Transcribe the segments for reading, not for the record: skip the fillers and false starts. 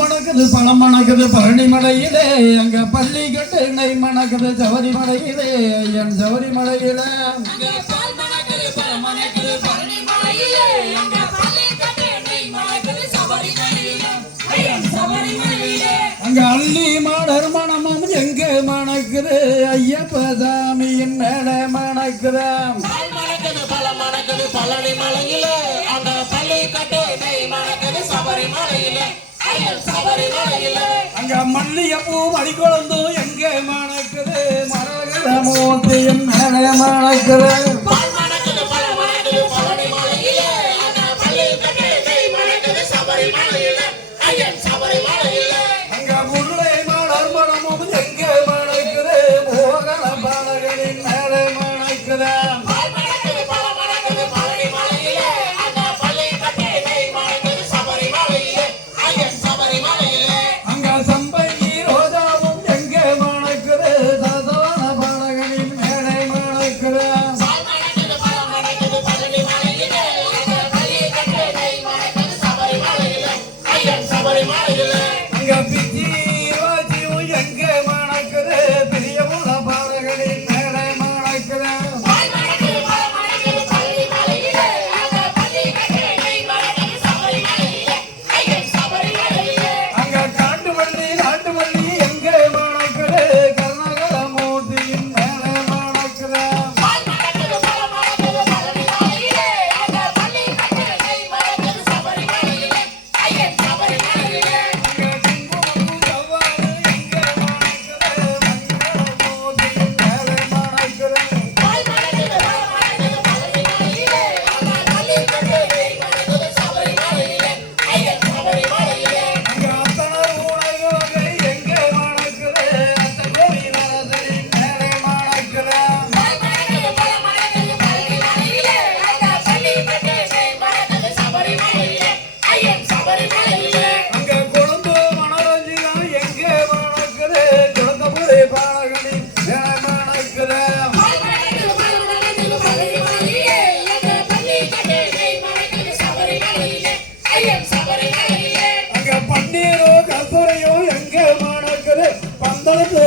மணக்குது பழம் மணக்குது பழனிமலையிலே அங்க பள்ளி கட்டு நெய் மணக்குது சபரிமலையிலே என் சபரிமலையில அங்க அள்ளி மாடர் மணமும் எங்க மணக்குது ஐயப்ப சாமியின் மேல மணக்குதாம் பழனி மலையில அங்க பள்ளி கட்டு நெய் மணக்குது சபரிமலையில அங்க மல்லிகைப்பூ மடிக்குழந்தும் எங்க மணக்குது மரகத மூர்த்தியின் மேல மணக்குது அங்க முல்லை மலர் மரமும் எங்க மணக்குது மோகன பாலகனின் மேல மணக்குது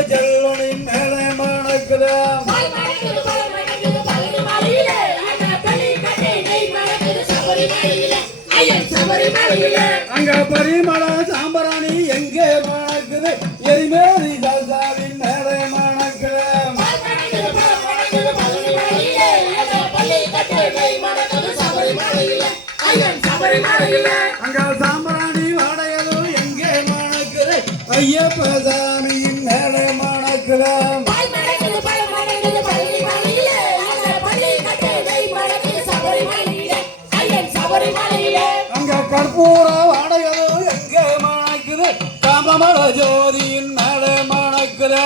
ஜல்வனின் மேலே மணக்குது அங்க பரிமள சாம்பராணி எங்கே மணக்குது எரிமேரி சாசாவின் மேலே மணக்குது அங்க சாம்பராணி வாடையதும் எங்கே மணக்குது ஐயப்ப சாமியின் மேலே மணக்குது அங்க கற்பூர வாடையதும் எங்கே மணக்குது காமமல ஜோதியின் மேலே மணக்குது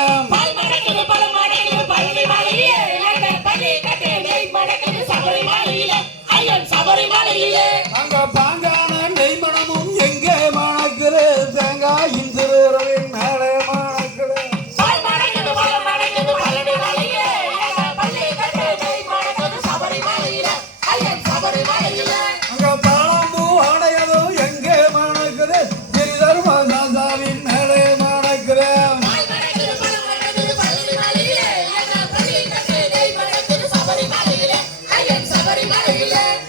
அங்க பாங்கான நெய்மணமும் எங்கே மணக்குது தேங்காயின் திருவுறவின் மேலே மணக்குது அங்க தாளம்பூ ஆடையதும் எங்கே மணக்குது திரிதர்ம சாசாவின் மேலே மணக்குது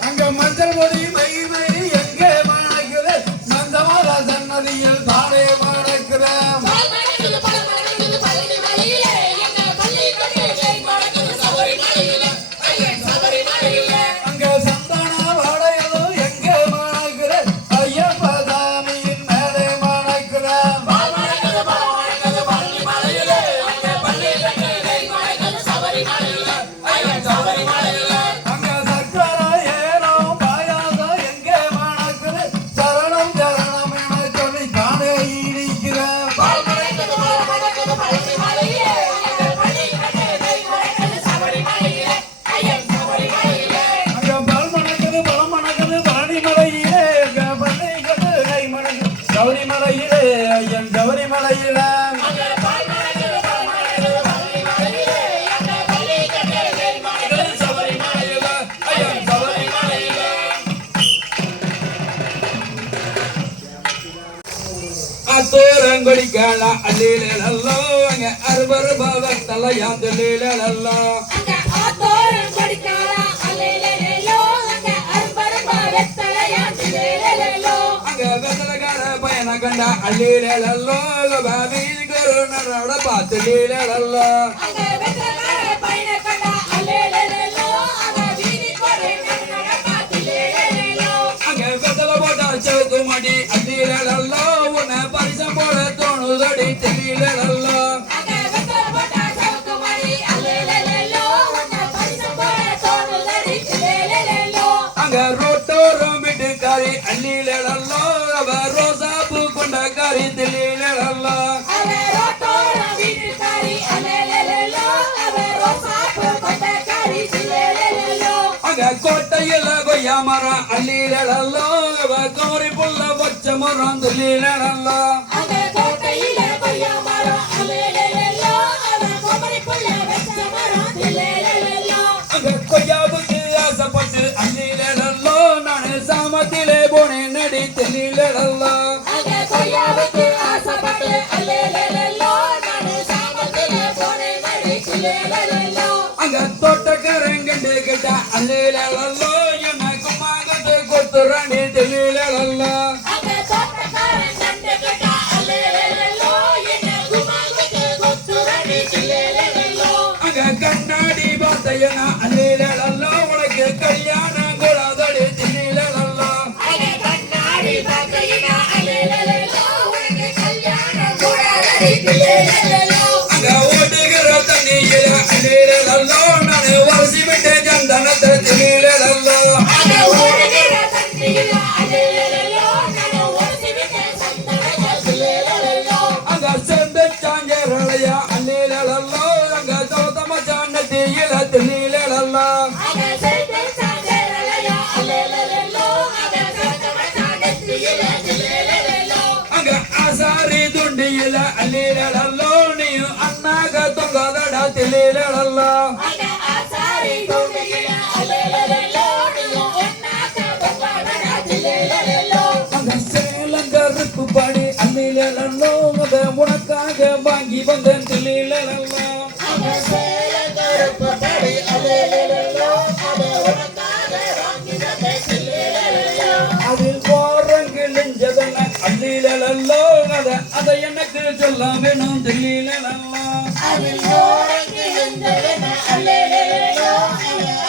அங்க மஞ்சள் பொடி மகிமை எங்கே மணக்குது நந்தமல சன்னதியில் தானே மணக்குது அங்க சந்தான வாடையதும் எங்கே மணக்குது ஐயப்ப சாமியின் மேலே மணக்குது அங்க சக்கரை ஏனோ பாயாசம் எங்கே மணக்குது சரணம் சரணம் என சொல்லி தானே இடிக்கிறேன் அங்க பல் மணக்குது பழம் மணக்குது பழனிமலையிலே பள்ளி கட்டு நெய் மணக்குது சபரிமலையிலே ஐயன் சபரிமலையில ஆத்தோரங்கொடிக்கால அல்லீலல்லோ அங்க அறுபரு பவத்தலையா துள்ளிலல்லோ அங்க ஆத்தோரம் கொடிக்காரா அல்லேலலேலோ அங்க அரும்பரு பாவத்தலையா திலேலலேலோ அங்க வெத்தலகார பயண கண்ட அல்லீலல்லோ பாவி குரு நடட பாத்துலீலல்லோ அங்க வெத்தகார பைன கண்டா அல்லேலலேலோ அங்க வீதி கொரே நட பாத்திலேலலேலோ அங்க வெத்தல போட்டா சவுக்கு மடி அல்லீலல்லோ உன்னை பரிசம் போல தோணுதடி தெரியலல்லோ அங்க வெத்தல போட்டா சவுக்கு மணி அல்லேலலேலோ உன்ன பரிசு போல தோணுதடி திலேலலேலோ அங்க ரோட்டோரம் வீட்டுக்காரி அல்லீலல்லோ அவ ரோசா பூ கொண்டக்காரி தெரியலல்லோ அவ ரோட்டோர வீட்டுக்காரி அல்லேலலேலோ அவ ரோசாப்பு கொண்டக்காரி திலேலலேலோ அங்க கோட்டையில கொய்யா மரம் அல்லீலல்லோ அவ கோரி புள்ள பச்சை மரம் துள்ளீலல்லோ அங்க கோட்டையில கொய்யா மரம் அல்லேலலேலோ அவ கொமரி புள்ள வெச்ச மரம் திலேலலேலோ அங்க கொய்யாவுக்கு ஆசைப்பட்டு அல்லீலல்லோ நானு சாமத்திலே போனேன் நடி தெரியலல்லோ அங்க கொய்யாவுக்கு ஆசைப்பட்டு அல்லேலலேலோ நானு சாமத்திலே போனேன் நடி திலேலலேலோ அங்க தோட்டக்காரங்கண்டு கேட்டா அல்லீலல்லோ எனக்கு மகத்து கொத்துறாண்டி தெரியலல்லோ அங்க தோட்டக்காரன் கண்டு கேட்டா அல்லேலலேலோ என்ன குமாங்குக்கு கொத்துரடி திலேலலேலோ அங்க கண்ணாடி பார்த்தையனா அல்லீலல்லோ உனக்கு கல்யாணம் கூடாதடி தெரியலல்லோ அங்க கண்ணாடி பார்க்கையினா அல்லேலலேலோ உனக்கு கல்யாணம் கூடாதடி திலேலலேலோ அங்க ஓடுகிற தண்ணியில அல்லீலல்லோ நானு வரிசி விட்டு ஜந்தனத்தை தெரியலல்லோ அங்க ஓடுகிற தண்ணியில அல்லேலலேலோ நானு ஒருசி விட்டு சந்தனத்தை திலேலலேலோ அங்க சேர்ந்து சாஞ்சரலையா அல்லீலல்லோ அங்க சோதம சாண்டத்தியில தெரியலல்லோ அங்க சேர்த்து சாஞ்சேரலையா அல்லேலலேலோ அங்க சேர்த்தவ சாண்டத்தியில திலேலலேலோ அங்க ஆசாரி துண்டியில அல்லீலல்லோ நீயும் அண்ணாக தொங்காதடா தெரியலல்லோ அங்க ஆசாரி தூண்டியில அல்லேலலேலோ நீயும் ஒன்னாக்க தொங்காதடா திலேலலேலோ அங்க சேலங்கருப்பு பாடி அல்லீலல்லோ முத உனக்காக வாங்கி வந்தேன் தெரியலல்லோ அங்க சேலங்கருப்பு படி அல்லேலலேலோ அது உனக்காக வாங்கி வந்த திலேலலேலோ அதில் ஓரங்கள் நெஞ்சதன அல்லீலல்லோ அதை எனக்கு சொல்ல வேணும் தெரியலல்லோ அதில் ஓரங்கி நின்றதென அல்லேலலேலோ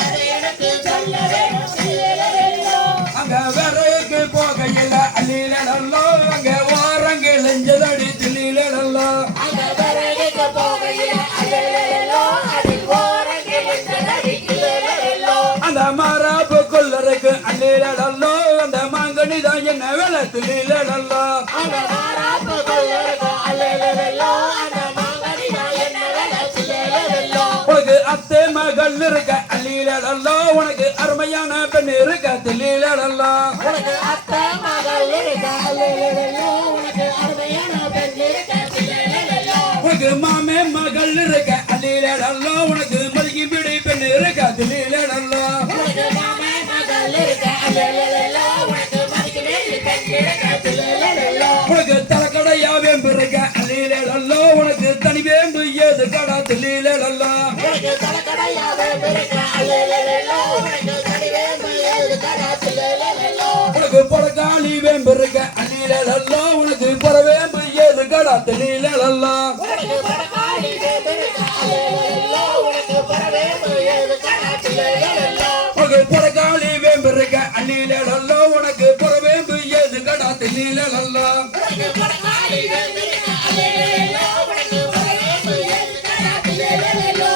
அது எனக்கு சொல்ல வேணும் திலேலலேலோ அங்க விறகு போகையில அல்லீலல்லோ அங்க ஓரங்கள் நெஞ்சதடி தெரியலல்லோ அங்க விறகுக்கு போகையில அல்லேலலேலோ அதில் ஓரங்கி நின்றதடி திலேலலேலோ அந்த மாறாப்பு கொள்ளருக்கு அல்லீலல்லோ அந்த மாங்கனி தான் என்ன வேலை தெரியலல்லோ அந்த மாறாப்பு கொள்ளருக்கு அல்லேலலேலோ அந்த மாங்கனிதான் என்ன வேலை திலேலலேலோ உனக்கு அத்தை மகள் இருக்க அல்லீலல்லோ உனக்கு அருமையான பெண் இருக்க தெரியலல்லோ உனக்கு அத்தை மகள் இருக்க அல்லேலலேலோ உனக்கு அருமையான பெண் இருக்க திலேலலேலோ உனக்கு மாமே மகள் இருக்க அல்லீலல்லோ உனக்கு மதிக்கு பிடி பெண் இருக்க தெரியலல்லோ உனக்கு மாமே மகள் இருக்க அல்லேலலேலோ உனக்கு மதிக்கு மேல் பெண் இருக்க திலேலலேலோ உனக்கு தலைக்கடையா வேம்பு இருக்க அல்லீலல்லோ உனக்கு தனி வேம்பு ஏது கடா தெரியலல்லோ உனக்கு தலைக்கடையாக இருக்க அல்லேலலேலோ உனக்கு தனிவேம்பு ஏது கடா திலேலலேலோ உனக்கு பழக்காளி வேம்பு இருக்க அல்லீலல்லோ உனக்கு பறவேம்பு ஏது கடா தெரியலல்லோ உனக்கு பரகாளி வேம்பு இருக்க அல்லேலலேலோ உனக்கு பரவேம்பு ஏது கடா திலேலலேலோ உனக்கு பழக்காளி வேம்பு இருக்க அல்லீலல்லோ உனக்கு பறவேம்பு ஏது கடா தெரியலல்லோ உனக்கு பரகாளி வேம்பு இருக்க அல்லேலலேலோ உனக்கு பரவேம்பு ஏது கடா திலேலலேலோ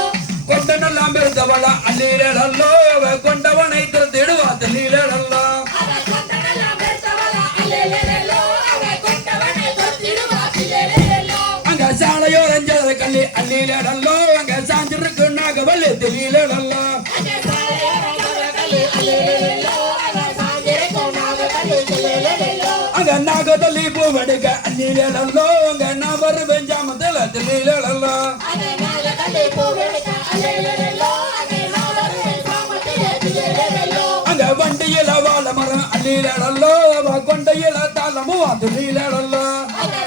கொண்டனெல்லாம் இருந்தவளா அல்லீலல்லோ அவ கொண்டவனை திடுவா தெரியலல்லோ அவ கொண்டனெல்லாம் பெருத்தவளா அல்லேலலேலோ அவ கொண்டவனை கொத்திடுவா திலேலலேலோ அங்க சாலையோரஞ்சத கல்லி அல்லீலல்லோ அங்க சாஞ்சிருக்கு நாகவல்லி தெரியலல்லோ அங்க சாலையோரம் கவகல்லி அல்லேலலேலோ அங்க சாஞ்சிருக்கும் நாகவல்லி திலேலலேலோ அங்க நாகதல்லி பூவெடுக்க அல்லீலல்லோ அங்க நான் வருவேன் ஜாமத்துல தெரியலல்லோ அங்க நாகவல்லி பூவெடுக்க அல்லேலலேலோ அங்க நான் வருவேன் சாமத்திலே திலேலலேலோ அங்க வண்டியில வாழ மரம் அல்லீலல்லோ அவ கொண்டையில தாளமும் தெரியலல்லோ அங்க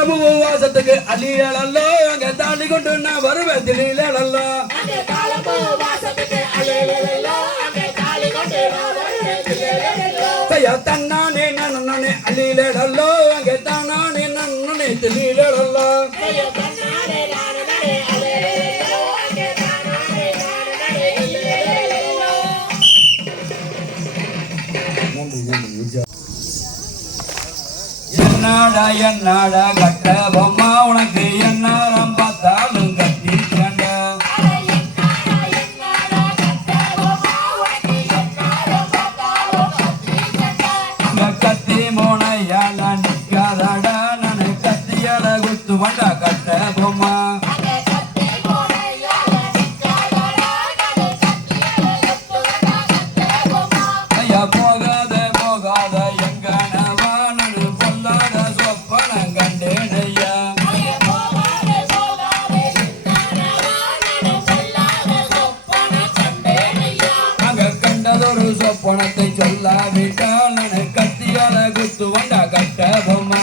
காலமு வாசத்துக்கு அழியலல்லோ அங்க தாண்டி கொண்டு நான் வருவேன் திடீலல்லோ அங்கே காலம்பு வாசத்துக்கு அலேலேலோ அங்கே தாலி கொண்டு நான் வருவேன் தில்லேலேலோ ஐயா தன்னானே நானே அழியலல்லோ அங்கே தானானே நானே திடீலல்லோ ஐயா தன்னானே நானே அலேலேலோ அங்கே தானானே நானே தில்லேலேலோ என்னடா கட்ட பொம்மா உனக்கு என்னாரம் பார்த்தாலும் கட்டி கண்ட கத்தி மோனையால நிக்காதடா நானு கத்தியால குத்து வண்டா கட்ட பொம்மா ஐயா போகாத போகாத எங்கனவா நானு பொல்லாத சொப்பனம் கண்டேன் ஐயா அங்க கண்டதொரு சொப்பனத்தை சொல்லாவிட்டால் நானு கத்தியால குத்து வண்டா கட்ட பொம்மா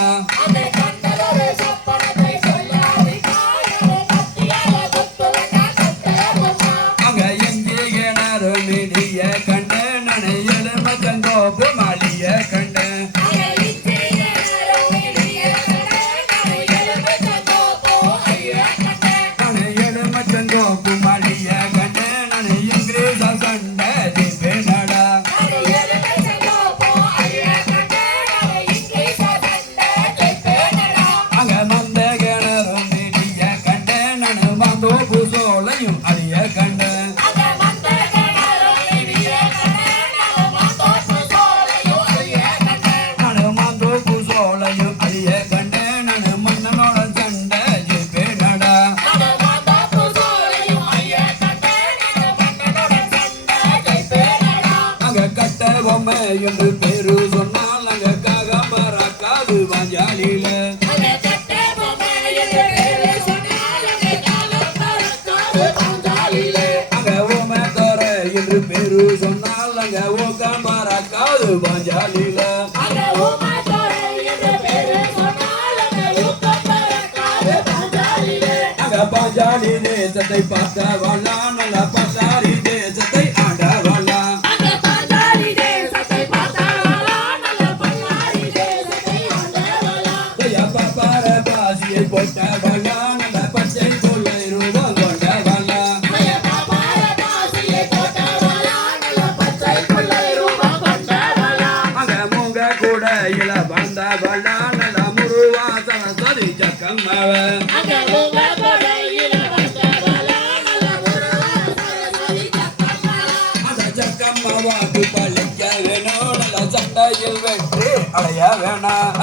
அங்க எங்கே கிணறு மிடிய கண்டேன் நானு எலுமச்சங்கோப்பு மாளிய கண்டேன் நானு எலுமச்சங்கோப்பு மாளிய கண்டேன் நானு இங்கிலீஷ சண்டை திப்பேனடா அங்க நந்த கிணறு மிடிய கண்டேன் நானு மாந்தோப்பு சோலையும் அழிய கண்டேன் நானு மாந்தோப்பு சோலையும் அழிய கண்டேன் நானு மன்னனோட சண்டை ஜெயிப்பேனடா அங்க கட்ட பொம்மை என்று பேரு சொன்னால் அங்க காகமர காது வாஞ்சாலியில அங்க ஓம தர என்று பேரு சொன்னால் அங்க ஓகமர காது வாஞ்சாலியில அங்க பாஞ்சாலி தேசத்தை பார்த்தவளா நல்ல பசாரி தேசத்தை ஆண்டவளா பாப்பார பாசியை போட்டவளா நல்ல பச்சை கொள்ளை ரூபம் கொண்டவளா அங்க மூங்க கூட இள வந்தவளா நல்ல முருவாசன சதி சக்கம்மவ அந்த சக்கம்மவாக்கு பழிக்க வேணும் நல்ல சண்டையில் வெற்றி அடைய வேணாம்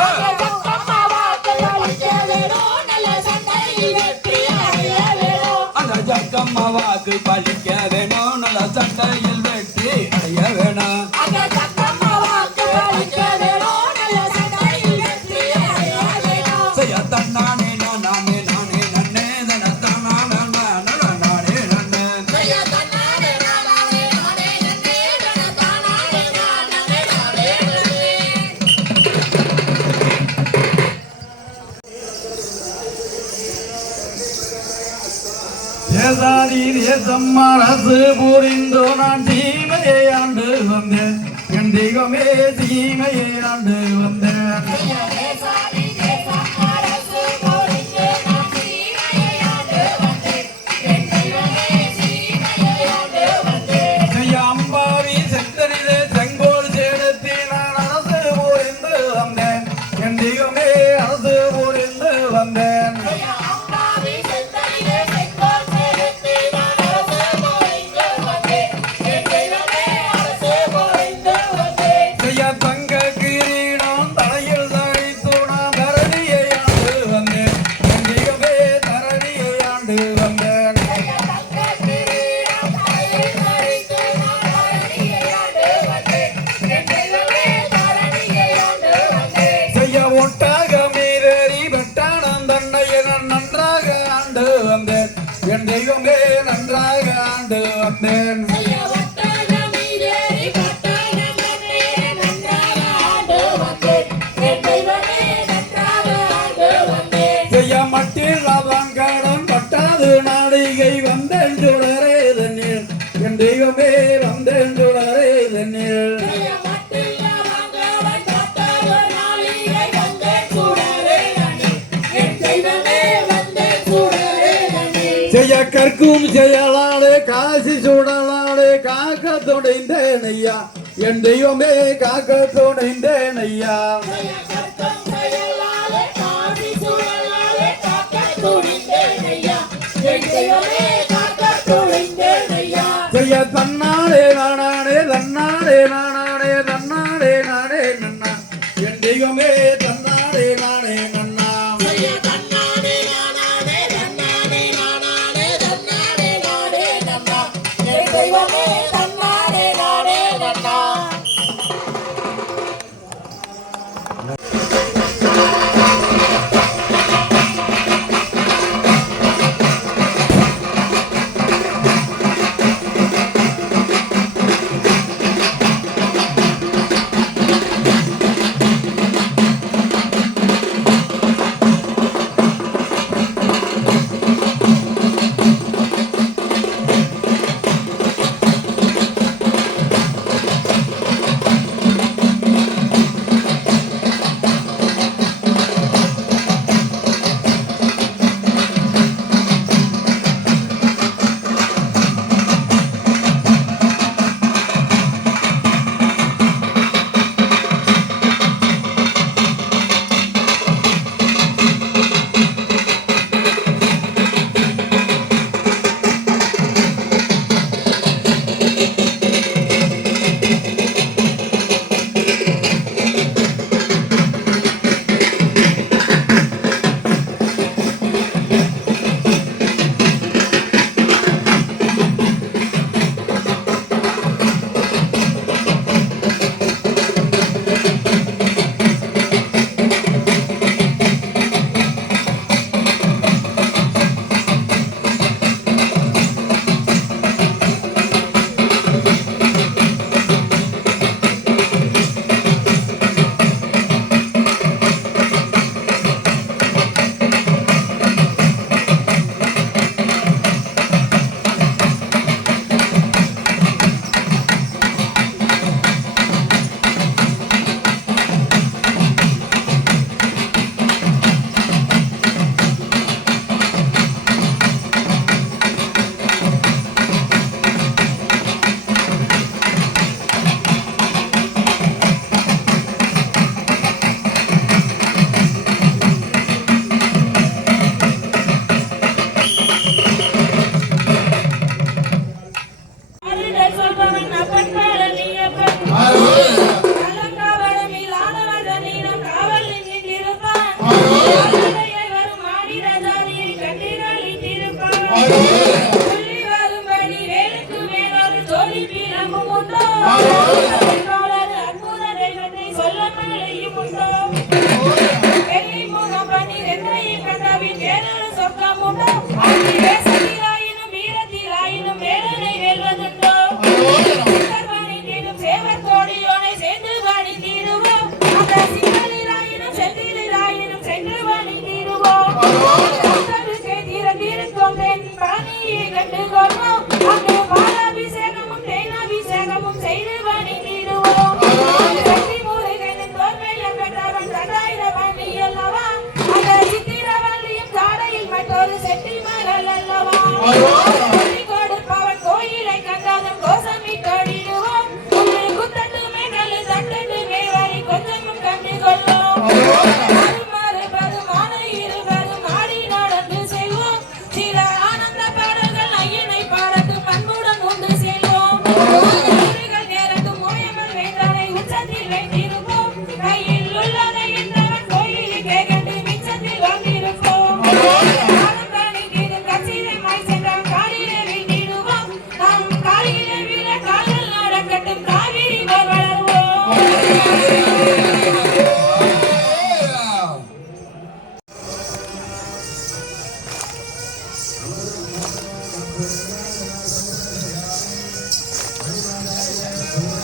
அந்த சக்கம்மவாக்கு பழிக்க வேணும் நல்ல சண்டையில் வெற்றி அடைய வேணாம் செய்ய தன்னானே நானே நானே நன்னே தன தானான நானே நன்னே தேசாதி தேசம் அரசு புரிந்தோ நான் தீமையை ஆண்டு வந்தேன் என் தெய்வமே தீமையை ஆண்டு வந்தேன் அம்பாவி செத்தனிலே செங்கோல் சேடத்தி நான் அரசு புரிந்து வந்தேன் என் தெய்வமே அரசு புரிந்து வந்தேன் தங்க கிரீடம் தலையில் தரித்து நான் தரணியை கற்கும் செயலாளே காசி சுடலாளே காக்க துடைந்தேன் ஐயா என் தெய்வமே காக்க துடைந்தேன் ஐயா செய்ய தன்னாடே நானே தன்னாடே நானே தன்னாடே நானே நன்னா என் தெய்வமே தன்னாடே நானே நன்னா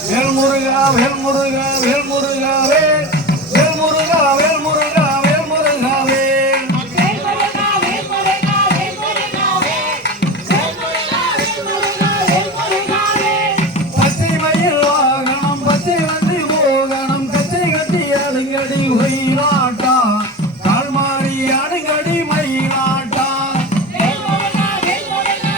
வேல்முருகா வேல்முருகா வேல்முருகா வேல் வேல்முருகா வேல்முருகா வேல்முருகா வேல் வேல்முருகா வேல்முருகா வேல்முருகா வேல் வேல்முருகா வேல்முருகா வேல்முருகா வேல் பச்சை மயில் வாகனம் பச்சை வண்டி மோகனம் கச்சை கட்டி அழுங்கடி ஒயிலாட்டா கால்மாரி அணுங்கடி மயிலாட்டா வேல்முருகா வேல்முருகா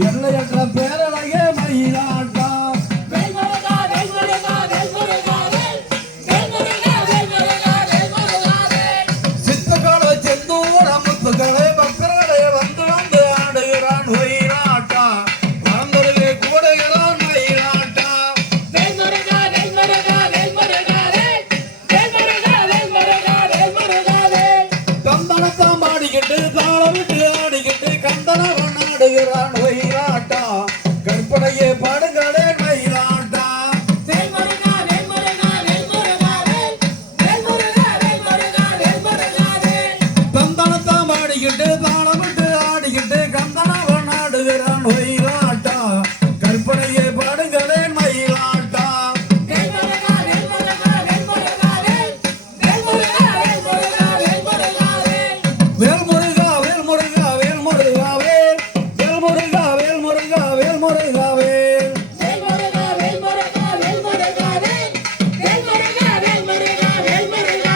எல்லையற்ற பேரழகே மயிலாட்டம் வேல்முருகா வேல்முருகா வேல்முருகா வேல்முருகா வேல்முருகா வேல்முருகா சித்துக்களை செந்தூர முத்துக்களை பக்தர்களை வந்து வந்து ஆடுகிறான் ஒயிலாட்டம் வளர்ந்தருகே கூடுகிறான் மயிலாட்டம் வேல்முருகா வேல்முருகா வேல்முருகா வேல்முருகா வேல்முருகா வேல்முருகா கந்தனத்தாம் ஆடிக்கிட்டு தாளமிட்டு ஆடிக்கிட்டு கந்தனவன் ஆடுகிறான் ஒயிலாட்டம் கற்பனையே பாடுங்களே மயிலாட்டம் வேல்முருகா வேல்முருகா வேல்முருகா வேல்முருகா வேல்முருகா வேல்முருகா தந்தனத்தாம் ஆடிக்கிட்டு தாளமிட்டு ஆடிக்கிட்டு கந்தனவன் ஆடுகிறான் ஒயிலாட்டம் கற்பனையே பாடுங்களே மயிலாட்டம் வேல்முருகா வேல்முருகா வேல்முருகா வேல்முருகா வேல்முருகா வேல்முருகா வேல்முருகா வேல்முருகா வேல்முருகா வேல்முருகா வேல்முருகா வேல்முருகா வேல் வேல்முருகா வேல்முருகா வேல்முருகா வேல்முருகா வேல்முருகா வேல்முருகா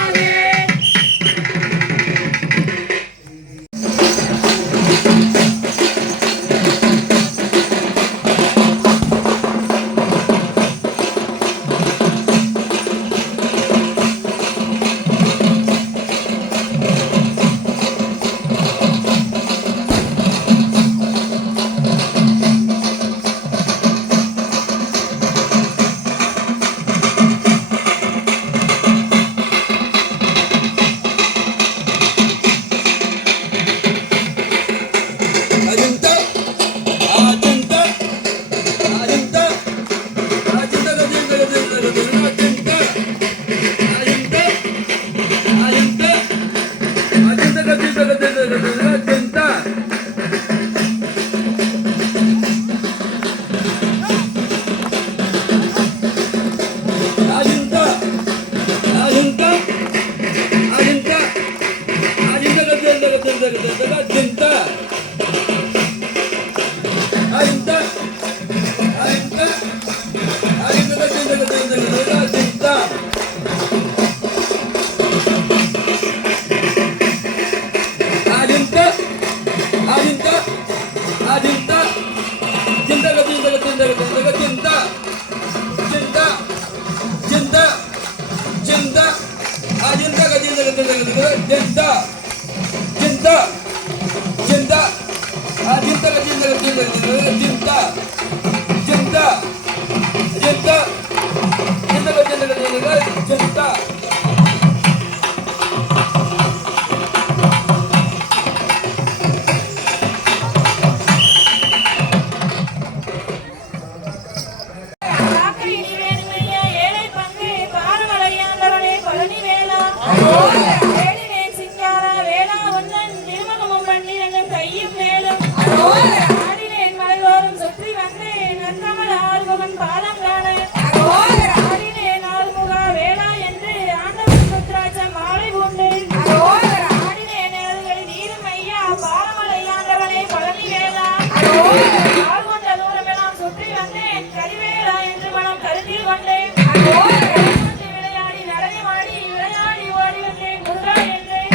அஜந்த அஜந்த அஜந்த அஜந்த கஜந்த அஜந்த அஜந்த அஜந்த அஜந்த கஜந்த அஜந்த அஜந்த அஜந்த அஜந்த கஜந்த அஜந்த காக்கையினி வேணுமையா ஏழை பங்கு பாரமலையாண்டவனே பழனி வேளா வேலிவேல் சிங்காரா வேளா ஒன்னன் திருமணமும் பன்னிரண்டும் கையும் மேலும் ஆடினேன் மலையோரம் சுற்றி வந்தேன் நற்றமிழ் ஆறுமுகன் பாதம் காண ஆடினேன் ஆறுமுகா வேளா என்று ஆண்டவன் சுத்ராட்சம் மாலை பூண்டேன் ஆடினேன் அதுகளை நீரும் ஐயா பாரமலையாண்டவனே பழனி வேளா ஆள்கொண்ட தூரமெல்லாம் சுற்றி வந்தேன் கரிவேலா என்று மனம் கருத்தில் கொண்டேன் விளையாடி நடனமாடி விளையாடி ஓடி வந்தேன் முருகா என்றேன்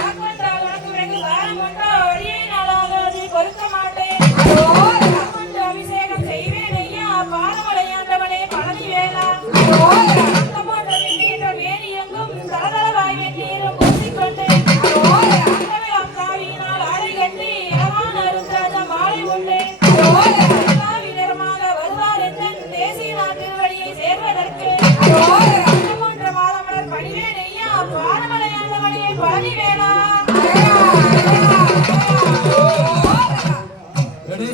ஆக்கொன்றால் உனக்கு வெகு காலம் உண்டோ அடியே நாளாகாது பொறுக்க மாட்டேன் ஆக்கொண்டு அபிஷேகம் செய்வேன் ஐயா பாரமலையாண்டவனே பழனி வேளா அந்த போன்ற வெந்நீர் மேனி எங்கும் தளதளவாய் வெந்நீரும் பூசிக்கொண்டேன் அந்தமெல்லாம் காவியினால் ஆடை கட்டி இளவான ருத்ராஜம் மாலை உண்டேன் நிறமாக வருவார் என்றன் தேசிய திருவடியை சேர்வதற்கு அந்த போன்ற மாதமலர் பணிவேன் ஐயா பாரமலையாண்டவனே பழனி வேளா ரெடி